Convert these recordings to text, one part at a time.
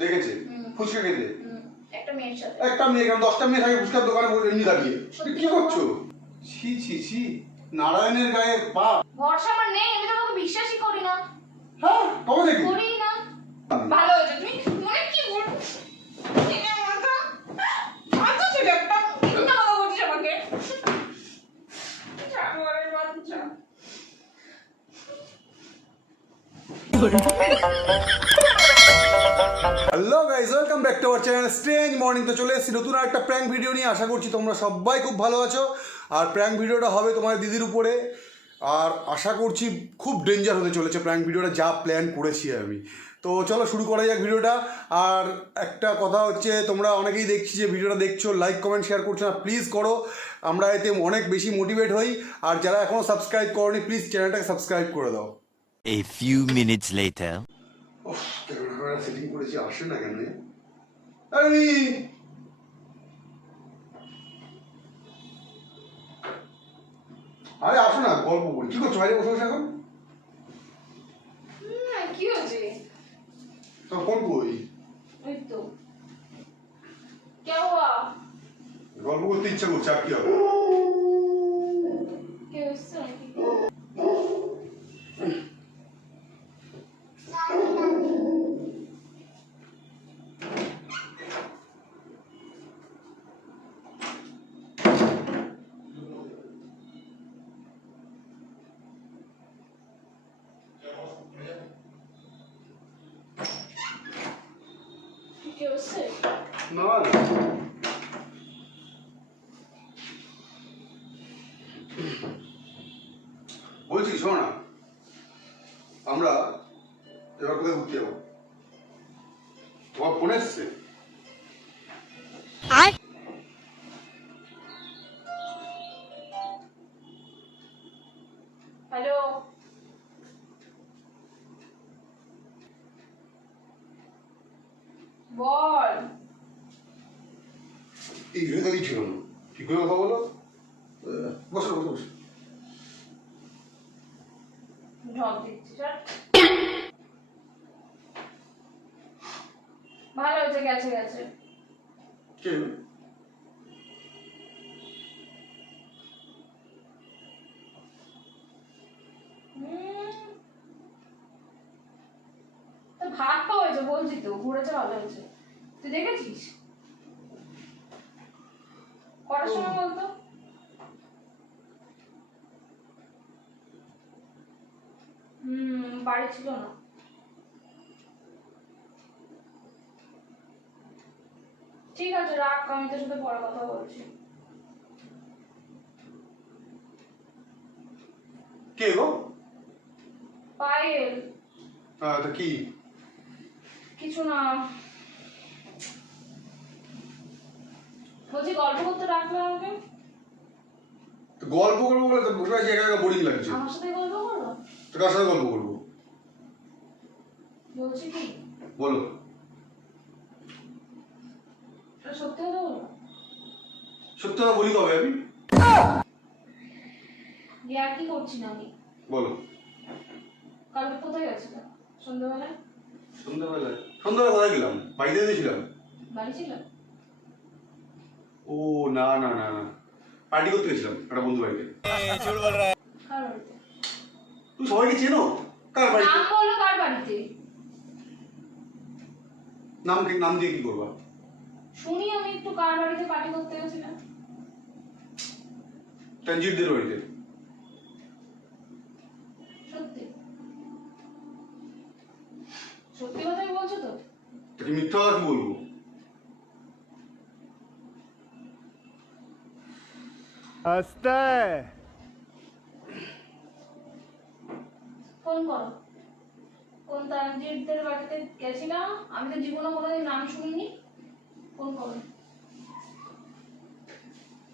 দেখেছে ফুচকা খেতে একটা মেয়ের সাথে। একটা মেয়ে কেন 10টা মেয়ে থাকে ফুচকার দোকানে এমনি দাঁড়িয়ে? কি করছো? ছি ছি ছি, নারায়ণের গায়ে পা। ভরসা আমার নেই, আমি তোমাকে বিশ্বাসই করি না। হ্যাঁ কবে দেখি করি না। ভালো হয়েছে তুমি মনে কি বলবো এটা মাথা মাথা ছিল একটা চিন্তা কথা বলছিস আমাকে জানোয়ারের বাচ্চা। Hello guys, welcome back to our channel strange morning. তো চলে এসেছি নতুন একটা প্র্যাঙ্ক ভিডিও নিয়ে। আশা করছি তোমরা সবাই খুব ভালো আছো। আর প্র্যাঙ্ক ভিডিওটা হবে তোমার দিদির উপরে। আর আশা করছি খুব ডেঞ্জার হতে চলেছে প্র্যাঙ্ক ভিডিওটা, যা প্ল্যান করেছি আমি। তো চলো শুরু করা যাক ভিডিওটা। আর একটা কথা হচ্ছে, তোমরা অনেকেই দেখছি যে ভিডিওটা দেখছো, লাইক কমেন্ট শেয়ার করছো না, প্লিজ করো। আমরা এতে অনেক বেশি মোটিভেট হই। আর যারা এখনও সাবস্ক্রাইব করোনি, প্লিজ চ্যানেলটাকে সাবস্ক্রাইব করে দাও। A few minutes later. Setting করেছি, আসে না কেন? আরে আসো না, গল্প করি। কি করছো বাইরে বসে বসে এখন? কি হয়েছে? তো ফোন কই? ওই তো কে হুয়া? গল্প করতে ইচ্ছা করছে, আর কি হবে? কে হচ্ছে নাকি? কে হচ্ছে? না না, বলছি শোনো না, আমরা এবার কোথায় ঘুরতে যাবো? তোমার ফোন এসছে? হ্যালো বল। এই ভেতরেই ছিল না, কি করে কথা বলো? বসো বসো বসো। ঢপ দিচ্ছিস আর? ভালো হয়েছে, গেছে গেছে। কে? তো ভাগ তো হয়েছে, বলছি তো ঘুরেছে, ভালো হয়েছে। তুই দেখেছিস কটার সময় বলতো? বাড়ি ছিল না। ঠিক আছে রাখ, আমি তোর সাথে পরে কথা বলছি। কে গো? পায়েল। তা কি? কিছু না, বলছি গল্প করতে রাখলে আমাকে। তো গল্প করবো বলে তো বসে আছি, একা একা বোরিং লাগছে। আমার সাথে গল্প করো? তো কার সাথে গল্প করবো? বলছি কি, বলো। এটা সত্যি কথা বলো। সত্যি কথা বলি কবে আমি? আর কি করছি না আমি? বলো। কালকে কোথায় গেছিলাম সন্ধ্যাবেলায়? সন্ধ্যাবেলায়? সন্ধ্যাবেলা কোথায় গেলাম? বাড়িতে গেছিলাম। বাড়ি ছিলাম? ও না না না না, পার্টি করতে গেছিলাম একটা বন্ধু বাড়িতে। কার বাড়িতে? তুমি সবাইকে চেনো? কার বাড়িতে? নাম বলো, কার বাড়িতে? নাম দিয়ে কি করবা? শুনি আমি একটু, কার বাড়িতে পার্টি করতে গেছিলাম? তানজিরদের বাড়িতে। সত্যি সত্যি কথাই বলছো তো? তো কি মিথ্যা কথা কি বলবো? ফোন করো। কোন তানজিরদের বাড়িতে গেছিলাম? আমি তো জীবনে কোনোদিন নাম শুনিনি। ফোন করো।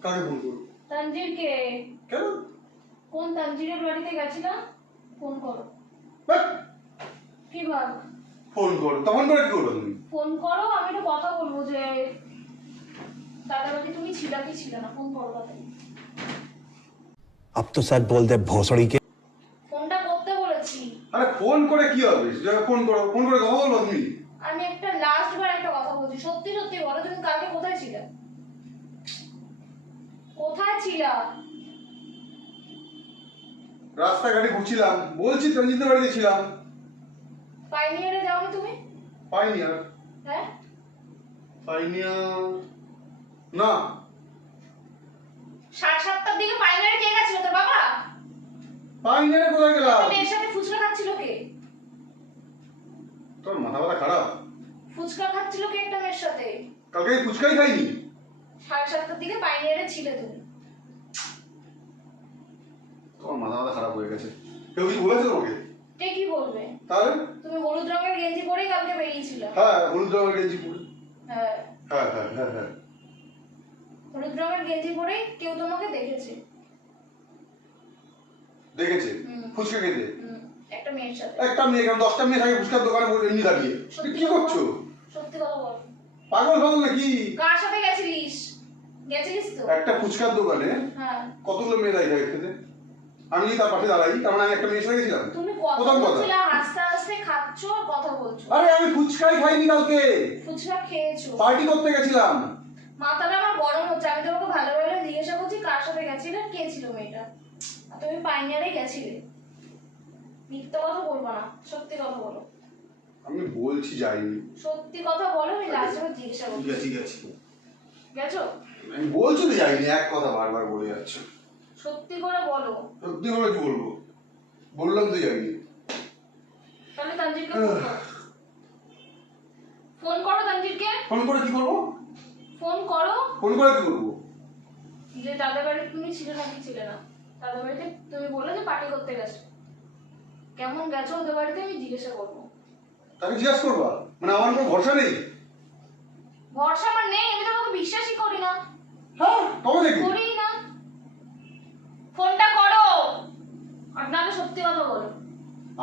কাকে ফোন করবো? তানজিরকে। কেন? কোন তানজিরের বাড়িতে গেছিলাম? ফোন করো। কি ভাব? ফোন করো, তখন করে কি করবো তুমি? ফোন করো, আমি একটু কথা বলবো যে দাদা বাড়ি তুমি ছিলা কি ছিল না। ফোন করো তাড়াতাড়ি। अब तो सच बोल दे भोसड़ी के। ফোনটা করতে বলেছি। আরে ফোন করে কি হবে? ফোন করো, ফোন করে কথা বলবো তুমি। আমি একটা লাস্ট বলছি, সত্যি সত্যি বলো তুমি কালকে কোথায় ছিলে? কোথায় ছিলা? রাস্তাঘাটে ঘুরছিলাম, বলছি তঞ্জিতের বাড়িতে ছিলাম। পাইনিয়ারে যাওনি তুমি? পাইনিয়ার? হ্যাঁ, পাইনিয়ার না। 7:30টার দিকে পাইনিয়ারে কে গেছিল? তোর বাবা? পাইনিয়ারে কোথায় গেলাম? একটা মেয়ের সাথে ফুচকা খাচ্ছিল কে? তোর মাথা ব্যথা খারাপ? ফুচকা খাচ্ছিল কে একটা মেয়ের সাথে? কালকে আমি ফুচকাই খাইনি। 7:30টার দিকে পাইনিয়ারে ছিলে তুমি। তোমার মাথা ব্যথা খারাপ হয়ে গেছে। কেউ কিছু বলেছে তোমাকে? কে কি বলবে? তাহলে? তুমি হলুদ রঙের গেঞ্জি পরেই কালকে বেরিয়েছিলে। হ্যাঁ, হলুদ রঙের গেঞ্জি পরে। হ্যাঁ, হ্যাঁ হ্যাঁ হ্যাঁ হ্যাঁ। হলুদ রঙের গেঞ্জি পরেই কেউ তোমাকে দেখেছে। দেখেছে? হুম। ফুচকা খেতে? একটা মেয়ের সাথে। একটা মেয়ে কেন, 10টা মেয়ে থাকে ফুচকার দোকানে বসে এমনি দাঁড়িয়ে। তুমি কি করছো? সত্যি কথা বল। পাগল পাগল নাকি? কার সাথে গেছিলিস? গেছিলিস তো? একটা ফুচকার দোকানে হ্যাঁ। কতগুলো মেয়ে দাঁড়িয়ে থাকে খেতে? আমি যদি তার পাশে দাঁড়াই, তার মানে আমি একটা মেয়ের সাথে গেছিলাম। তুমি কথা প্রথম কথা। বলছিলে, হাসতে হাসতে খাচ্ছো আর কথা বলছো। আরে আমি ফুচকাই খাইনি কালকে, ফুচকা খেয়েছো। পার্টি করতে গেছিলাম। মাথাটা আমার গরম হচ্ছে। আমি তোমাকে ভালো ভালো জিজ্ঞাসা করছি কার সাথে গেছিলে, কে ছিল মেয়েটা। আর তুমি পাইনিয়ারে গেছিলে। মিথ্যা কথা বলবো না, সত্যি কথা বলো। আমি বলছি যাইনি। সত্যি কথা বলো, আমি লাস্টে জিজ্ঞাসা করছি। ঠিক আছে। গেছো? আমি বলছি তো যাইনি, এক কথা বারবার বলে যাচ্ছ। সত্যি করে বলো। সত্যি করে কি বলবো? বললাম তো যাইনি। তাহলে তানজিরকে ফোন করো। ফোন করো তানজিরকে। ফোন করে কি করবো? ফোন করো। ফোন করে কি করবো? যে দাদা বাড়িতে তুমি ছিলে নাকি ছিলে না? দাদা বাড়িতে তুমি বললে যে পার্টি করতে গেছো। কেমন গেছো ওদের বাড়িতে আমি জিজ্ঞাসা করবো। তাকে জিজ্ঞাসা করবা? মানে আমার কোনো ভরসা নেই? ভরসা আমার নেই, আমি তোমাকে বিশ্বাসই করি না। হ্যাঁ, কবে দেখি? করি না। ফোনটা করো। আর নাহলে সত্যি কথা বলো।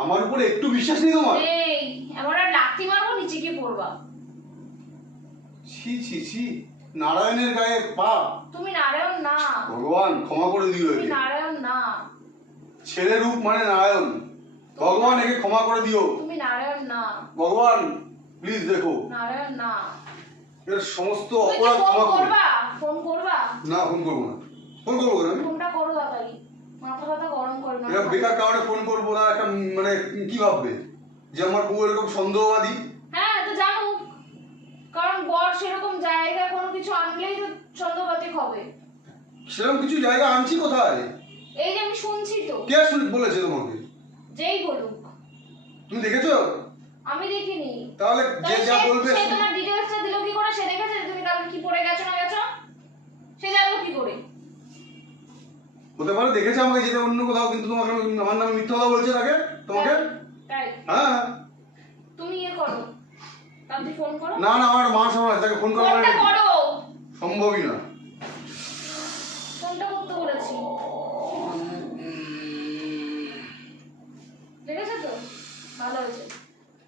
আমার উপরে একটু বিশ্বাস নেই তোমার? এই এবার আর লাথি মারবো, নিচে গিয়ে পড়বা। ছি ছি ছি, নারায়ণের গায়ে পা। তুমি নারায়ণ না। ভগবান ক্ষমা করে দিও তুমি একে। নারায়ণ না। ছেলে রূপ মানে নারায়ণ। ভগবান একে ক্ষমা করে দিও। তুমি নারায়ণ না। ভগবান প্লিজ দেখো, নারায়ণ না। এর সমস্ত তুমি কি অপরাধ ফোন ক্ষমা করো। করবা? ফোন করবা? না, ফোন করবো না। ফোন করবো কেন আমি? ফোনটা করো তাড়াতাড়ি। মাথা ব্যথা গরম করো না। এরকম বেকার কারণে ফোন করবো না, একটা মানে কি ভাববে যে আমার বউ এরকম সন্দেহবাদী? হ্যাঁ, তো জানুক। কারণ বর সেরকম জায়গা কোনো কিছু আনলেই তো সন্দেহবাতিক হবে। সেরকম কিছু জায়গা আনছি কোথায়? এই যে আমি শুনছি তো। কে শুনে বলেছে তোমাকে? যেই বলুক। তুমি দেখেছো? আমি দেখিনি। তাহলে যে যা বলবে সে তোমার ডিটেইলসটা দিল কি করে? সে দেখেছে যে তুমি কালকে কি পরে গেছো না গেছো? সে জানলো কি করে? হতে পারে দেখেছে আমাকে যেতে অন্য কোথাও, কিন্তু তোমাকে আমার নামে মিথ্যা কথা বলছে তাকে তোমাকে। তাই হ্যাঁ। তুমি ইয়ে করো, তাহলে ফোন করো। না না, আমার মা সময় তাকে ফোন করা ফোনটা করো। সম্ভবই না। ফোনটা করতে বলেছি। দেখেছো তো? ভালো হয়েছে।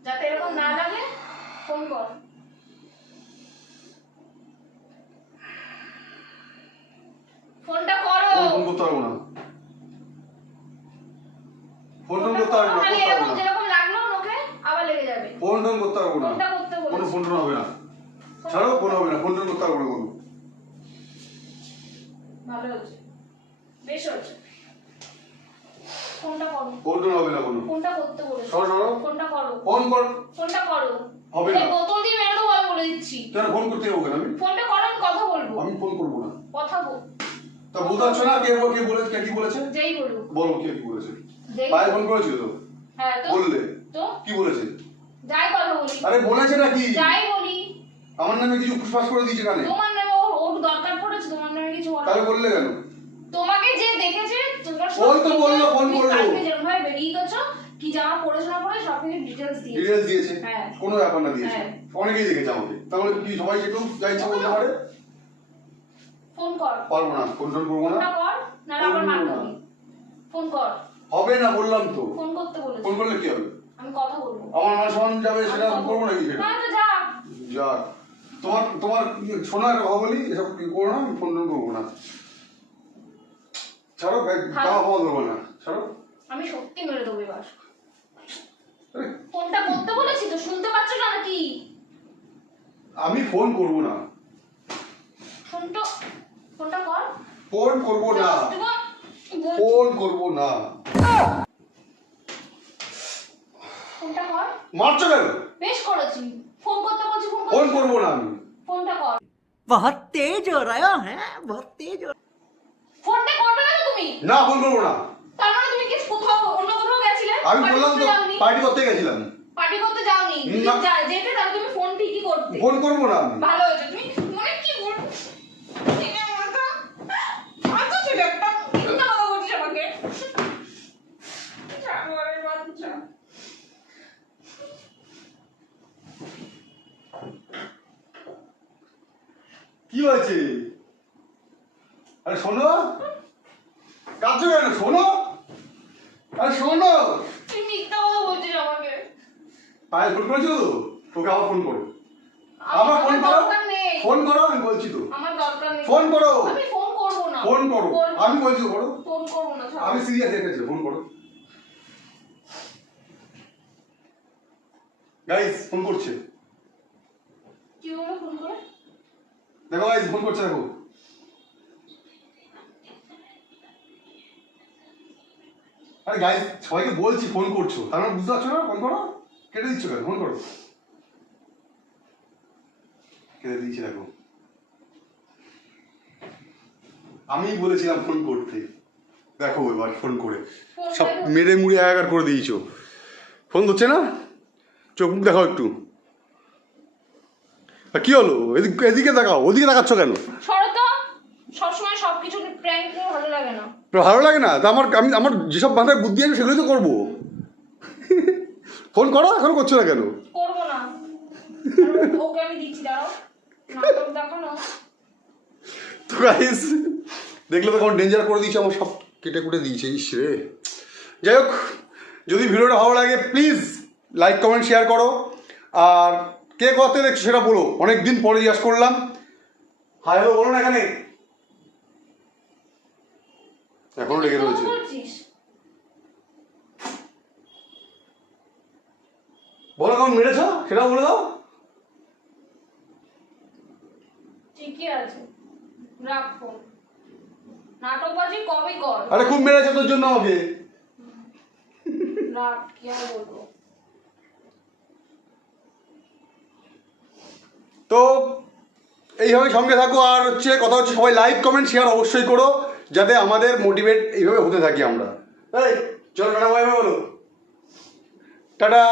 যাতে এরকম না লাগে ফোন কর। ফোনটা করো। ফোন করতে পারবো না। ফোন করতে পারবো না, খালি করতে পারবো এরকম না। যেরকম লাগলো ওকে আবার লেগে যাবে। ফোন করতে পারবো না। ফোনটা করতে বলেছি। কোনো ফোন হবে না। ছাড়ো, ফোন হবে না। ফোন করতে পারবো না কোনো। ভালো হয়েছে, বেশ হয়েছে। ফোনটা করো। ফোন হবে না কোনো। ফোনটা করতে বলেছি। সরো সরো। ফোনটা করো। ফোন কর। ফোনটা করো। হবে না। এই বোতল দিয়ে মেরে দেবো আমি বলে দিচ্ছি। কেন ফোন করতে যাবো কেন আমি? ফোনটা করো, আমি কথা বলবো। আমি ফোন করবো না। কথা বল। তা বলতে পারছো না কে বলেছে, কে কি বলেছে? যেই বলুক। বলো কে কি বলেছে? যেই পায়ে ফোন করেছিল তো? হ্যাঁ তো বললে তো কি বলেছে? যাই কথা বলি। আরে বলেছে নাকি? যাই বলি। আমার নামে কিছু ফুসফাস করে দিয়েছে কানে? তোমার নামে ওর দরকার পড়েছে, তোমার নামে কিছু বলা। তাহলে বললে কেন? তোমাকে যে দেখেছে তোমার ওই তো বললো, ফোন করলো। কালকে যেরকম ভাবে বেরিয়ে গেছো, কি জামা পড়েছো না পড়ে সব কিছু ডিটেইলস দিয়েছে। ডিটেইলস দিয়েছে? হ্যাঁ। কোনো ব্যাপার না দিয়েছে। হ্যাঁ। অনেকেই দেখেছে আমাকে। তাহলে কি সবাই সেটাও যা ইচ্ছা বলতে পারে? ফোন কর। পারবো না, ফোন টোন করবো না। ফোনটা কর, না আবার মার খাবি। ফোন কর। হবে না বললাম তো। ফোন করতে বলেছি। ফোন করলে কি হবে? আমি কথা বলবো। আমার মান সম্মান যাবে, সেটা আমি করবো নাকি সেটা? না তো যা। যাক, তোমার তোমার শোনার কথা বলি, এসব কি করো না, আমি ফোন টোন করবো না। ছাড়ো, খাওয়া খাওয়া দেবো না। ছাড়ো। আমি সত্যি মেরে দেবো এবার। আরে, ফোনটা করতে বলেছি তো, শুনতে পাচ্ছ না নাকি? আমি ফোন করবো না। ফোনটা কর। ফোন করবো না। বল। ফোন করবো না। ফোনটা কর। মারছো কেন? বেশ করেছি। ফোন করতে বলছি, ফোন করবো না আমি। ফোনটা কর। बहुत तेज हो रहा है बहुत तेज हो ফোনটা করবে না তো তুমি? না, ফোন করবো না। তার মানে তুমি কি কোথাও অন্য কোথাও গেছিলে? আমি বললাম তো পার্টি করতে গেছিলাম। পার্টি করতে যাওনি। তুমি না। যেতে তাহলে তুমি ফোন ঠিকই করতে। ফোন করবো না আমি। ভালো হয়েছে। তুমি মানে কি বল? ঠিক আছে মাথা। মাথা ছিল একটা। মিথ্যা কথা বলছিস আমাকে। জানোয়ারের বাচ্চা। কি হয়েছে? আরে শোনো, কাঁদছো কেন? শোনো, আরে শোনো। তুই মিথ্যা কথা বলছিস আমাকে। পায়ে ফোন করেছো তো? তোকে আবার ফোন করো। আবার ফোন করো। দরকার নেই। ফোন করো, আমি বলছি তো। আমার দরকার নেই। ফোন করো। আমি ফোন করব না। ফোন করো, আমি বলছি তো করো। ফোন করব না। ছাড়ো। আমি সিরিয়াস রেখেছি, ফোন করো। গাইস ফোন করছে। কি হলো ফোন করে? দেখো গাইস ফোন করছে, দেখো। আরে গাইস সবাইকে বলছি ফোন করছো, তার মানে বুঝতে পারছো না? ফোন করো। কেটে দিচ্ছ কেন? ফোন করো। কেটে দিয়েছি, দেখো। আমি বলেছিলাম ফোন করতে, দেখো এবার ফোন করে সব মেরে মুড়ে একাকার করে দিয়েছো। ফোন ধরছে না? চোখ মুখ দেখাও একটু। কি হলো? এদিকে দেখাও, ওদিকে দেখাচ্ছ কেন? সরো তো। সবসময় সবকিছু প্র্যাঙ্ক করে ভালো লাগে না। ভালো লাগে না? তা আমার যেসব মাথায় বুদ্ধি আছে সেগুলোই তো করবো। ফোন করো, এখন করছো না কেন? করব না। ওকে আমি দিচ্ছি, দাঁড়াও। নাটক দেখো না। তো গাইস দেখলে তো কেমন ডেঞ্জার করে দিয়েছে, আমার সব কেটে কুটে দিয়েছে। ইস রে। যাই হোক, যদি ভিডিওটা ভালো লাগে প্লিজ লাইক কমেন্ট শেয়ার করো। আর কে করতে দেখছো সেটা বলো, অনেক দিন পরে জিজ্ঞাসা করলাম। হাই হ্যালো বলো না এখানে। এখনো লেগে রয়েছে। কি বলছিস? বলো কেমন মেরেছ সেটাও বলে দাও। ঠিকই আছে, রাখ ফোন। নাটকবাজি কবে কর। আরে খুব মেরেছে তোর জন্য আমাকে। রাখ, কি আর বলবো। তো এইভাবে সঙ্গে থাকো। আর হচ্ছে কথা হচ্ছে সবাই লাইক কমেন্ট শেয়ার অবশ্যই করো, যাতে আমাদের মোটিভেট এইভাবে হতে থাকি আমরা। এই চলো টাটা, বাই বাই বলো। টাটা।